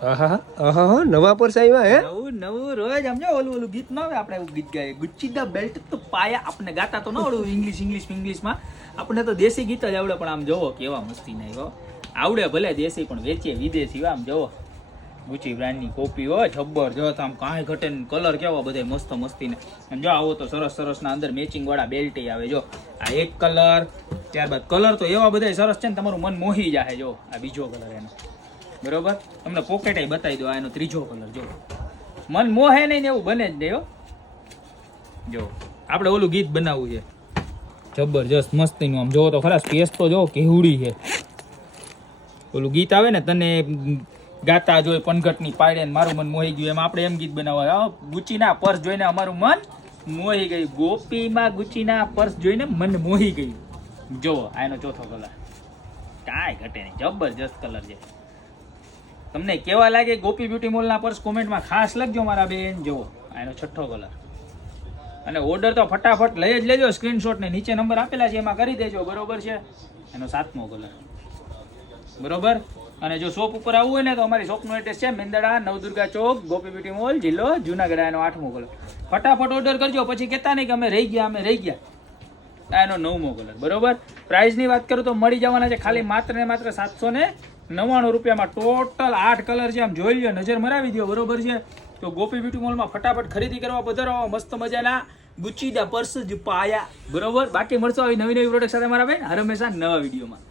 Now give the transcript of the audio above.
નવા પર્સ આવ્યા હે? નવું નવું રોજ સમજો. ઓલું ગીત ના આવે, આપણે એવું ગીત ગાય, ગુચ્ચી ધ બેલ્ટ તો પાયા. આપણે ગાતા તો ન આવડું ઇંગ્લિશમાં, આપણે તો દેશી ગીત જ આવડે. પણ આમ જોવો કેવા મસ્તી નહીં હો, આવડે ભલે દેશી પણ વેચીએ વિદેશી. આમ જોવો ગુચી બ્રાન્ડની કોપી હોય જબરજસ્ત, આમ કાંઈ ઘટે ને. કલર કેવા બધા મસ્ત મસ્તીને. અને જો આવો તો સરસ ના અંદર મેચિંગ વાળા બેલ્ટ આવે. જો આ એક કલર, ત્યારબાદ કલર તો એવા બધા સરસ છે ને, તમારું મન મોહી જાય. જો આ બીજો કલર એનો, બરોબર. તમને પોકેટ બતાવી દો, આ એનો ત્રીજો કલર. જો મન મોહે નહીં ને એવું બને જ નહીં હો. જો આપણે ઓલું ગીત બનાવવું છે જબરજસ્ત મસ્તીનું. આમ જોવો તો ખરા, સ્પેસ તો જો કેવડી છે. ઓલું ગીત આવે ને, તને ગાતા જોઈ પનઘટની પાડે ને મારું મન મોહી ગયું, એમાં આપણે એમ ગીત બનાવવા. ગુચીના પર્સ જોઈને અમારું મન મોહી ગયું. ગોપીમાં ગુચીના પર્સ જોઈને મન મોહી ગયું. જોવો આ એનો ચોથો કલર, કાંઈ ઘટે નહીં, જબરજસ્ત કલર છે. તમને કેવા લાગે ગોપી બ્યુટી મોલના પર્સ કોમેન્ટમાં ખાસ લખજો મારા બેન. જુઓ આ એનો છઠ્ઠો કલર. અને ઓર્ડર તો ફટાફટ લઈ જ લેજો. સ્ક્રીનશોટ ને નીચે નંબર આપેલા છે એમાં કરી દેજો, બરોબર છે. એનો સાતમો કલર, બરોબર. અને જો શોપ ઉપર આવવું હોય ને તો અમારી શોપનું એડ્રેસ છે મેંદડા, નવદુર્ગા ચોક, ગોપી બ્યુટી મોલ, જિલ્લો જુનાગઢ. એનો 8મો કલર. ફટાફટ ઓર્ડર કરજો, પછી કહેતા નહીં કે અમે રહી ગયા. આ એનો 9મો કલર, બરોબર. પ્રાઇસની વાત કરું તો મળી જવાના છે ખાલી માત્ર ને માત્ર 799 રૂપિયામાં. ટોટલ 8 કલર છે. આમ જોઈ લો, નજર મરાવી દો, બરોબર છે. તો ગોપી બ્યુટી મોલમાં ફટાફટ ખરીદી કરવા પધારો. મસ્ત મજાના ગુચી દા પર્સ જ પાયા, બરોબર. બાકી મળશો આવી નવી પ્રોડક્ટ સાથે મારા ભાઈ હર હંમેશા નવા વિડીયોમાં.